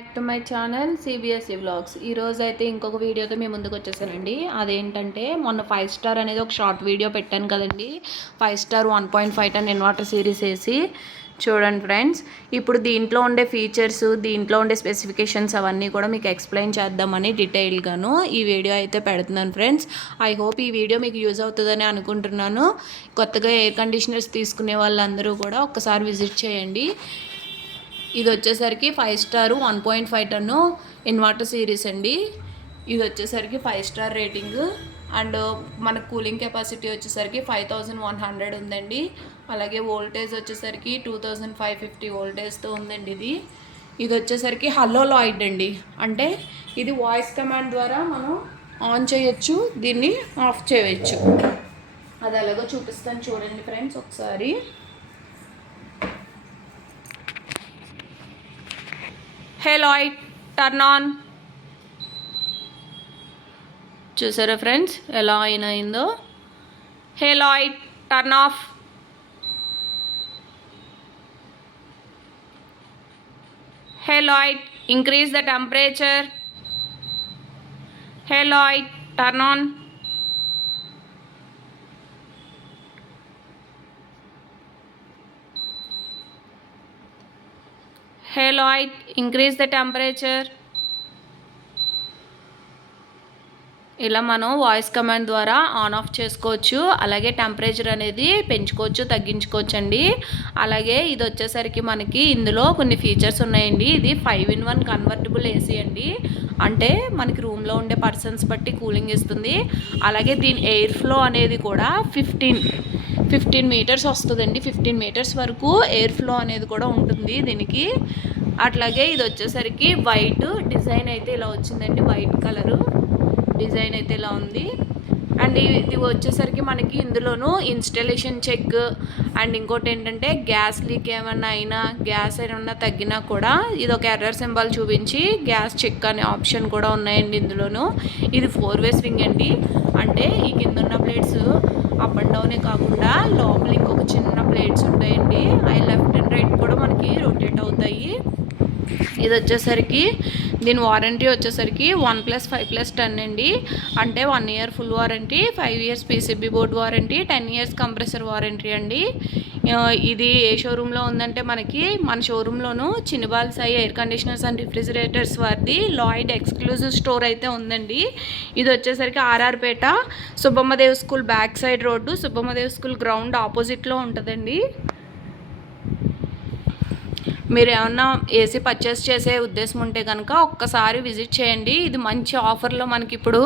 Back to my channel CBSE vlogs. ఈరోజు అయితే ఇంకొక వీడియోతో మేము ముందుకు వచ్చేసానండి. అదేంటంటే మొన్న 5 స్టార్ అనేది ఒక షార్ట్ వీడియో పెట్టాను కదండి. 5 స్టార్ 1.5 టన్ ఇన్వర్టర్ సిరీస్ వేసి చూడండి ఫ్రెండ్స్. ఇప్పుడు దీంట్లో ఉండే ఫీచర్స్, దీంట్లో ఉండే స్పెసిఫికేషన్స్ అవన్నీ కూడా మీకు ఎక్స్ప్లెయిన్ చేద్దామని డీటెయిల్గాను ఈ వీడియో అయితే పెడుతున్నాను ఫ్రెండ్స్. ఐ హోప్ ఈ వీడియో మీకు యూజ్ అవుతుందని అనుకుంటున్నాను. కొత్తగా ఎయిర్ కండిషనర్స్ తీసుకునే వాళ్ళందరూ కూడా ఒక్కసారి విజిట్ చేయండి. ఇది వచ్చేసరికి 5 స్టార్ 1.5 టన్ను ఇన్వర్టర్ సిరీస్ అండి. ఇది వచ్చేసరికి 5 స్టార్ రేటింగ్ అండ్ మన కూలింగ్ కెపాసిటీ వచ్చేసరికి 5100 ఉందండి. అలాగే వోల్టేజ్ వచ్చేసరికి 2550 వోల్టేజ్తో ఉందండి. ఇది వచ్చేసరికి హలో లాయిడ్ అండి. అంటే ఇది వాయిస్ కమాండ్ ద్వారా మనం ఆన్ చేయొచ్చు, దీన్ని ఆఫ్ చేయవచ్చు. అది ఎలాగో చూపిస్తాను చూడండి ఫ్రెండ్స్ ఒకసారి. Hey Lloyd turn on. చూసారా ఫ్రెండ్స్ ఎలా అయిందో. Hey Lloyd turn off. Hey Lloyd increase the temperature. Hey Lloyd turn on. Hey Lloyd increase the temperature. ఇలా మనం వాయిస్ కమాండ్ ద్వారా ఆన్ ఆఫ్ చేసుకోవచ్చు. అలాగే టెంపరేచర్ అనేది పెంచుకోవచ్చు, తగ్గించుకోవచ్చు అండి. అలాగే ఇది వచ్చేసరికి మనకి ఇందులో కొన్ని ఫీచర్స్ ఉన్నాయండి. ఇది 5-in-1 కన్వర్టబుల్ ఏసీ అండి. అంటే మనకి రూమ్లో ఉండే పర్సన్స్ బట్టి కూలింగ్ ఇస్తుంది. అలాగే దీని ఎయిర్ ఫ్లో అనేది కూడా 15 మీటర్స్ వస్తుందండి. 15 మీటర్స్ వరకు ఎయిర్ ఫ్లో అనేది కూడా ఉంటుంది దీనికి. అట్లాగే ఇది వచ్చేసరికి వైట్ డిజైన్ అయితే ఇలా వచ్చిందండి. వైట్ కలరు డిజైన్ అయితే ఇలా ఉంది. అండ్ ఇది వచ్చేసరికి మనకి ఇందులోనూ ఇన్స్టలేషన్ చెక్ అండ్ ఇంకోటి ఏంటంటే గ్యాస్ లీక్ ఏమన్నా అయినా, గ్యాస్ ఏమన్నా తగ్గినా కూడా ఇది ఒక ఎర్రర్ సింబల్ చూపించి గ్యాస్ చెక్ అనే ఆప్షన్ కూడా ఉన్నాయండి ఇందులోనూ. ఇది 4-way స్వింగ్ అండి. అంటే ఈ కింద ఉన్న ప్లేట్స్ అప్ అండ్ డౌనే కాకుండా లోపల ఇంకొక చిన్న ప్లేట్స్ ఉంటాయండి. అవి లెఫ్ట్ అండ్ రైట్ కూడా మనకి రొటేట్ అవుతాయి. ఇది వచ్చేసరికి దీని వారంటీ వచ్చేసరికి 1+5+10 అండి. అంటే 1 year full warranty, 5 years PCB board warranty, 10 years compressor warranty అండి. ఇది ఏ షోరూంలో ఉందంటే మనకి మన షోరూంలోను చిన్నబాల్ Sai air conditioners and refrigerators వారిది లాయిడ్ ఎక్స్క్లూజివ్ స్టోర్ అయితే ఉందండి. ఇది వచ్చేసరికి ఆర్ఆర్పేట Subbammadev school back side road, Subbammadev school ground ఆపోజిట్లో ఉంటుందండి. మీరు ఏమన్నా ఏసీ పర్చేస్ చేసే ఉద్దేశం ఉంటే కనుక ఒక్కసారి విజిట్ చేయండి. ఇది మంచి ఆఫర్లో మనకి ఇప్పుడు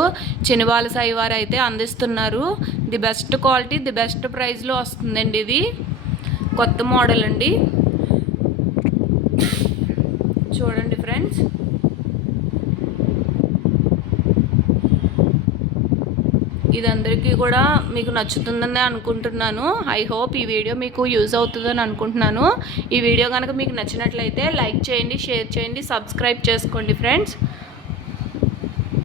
చిన్నబాల సాయి వారు అయితే అందిస్తున్నారు. The best quality, the best ప్రైస్లో వస్తుందండి. ఇది కొత్త మోడల్ అండి. చూడండి ఫ్రెండ్స్. ఇది అందరికీ కూడా మీకు నచ్చుతుందని అనుకుంటున్నాను. ఐ హోప్ ఈ వీడియో మీకు యూజ్ అవుతుందని అనుకుంటున్నాను. ఈ వీడియో కనుక మీకు నచ్చినట్లయితే లైక్ చేయండి, షేర్ చేయండి, సబ్స్క్రైబ్ చేసుకోండి ఫ్రెండ్స్.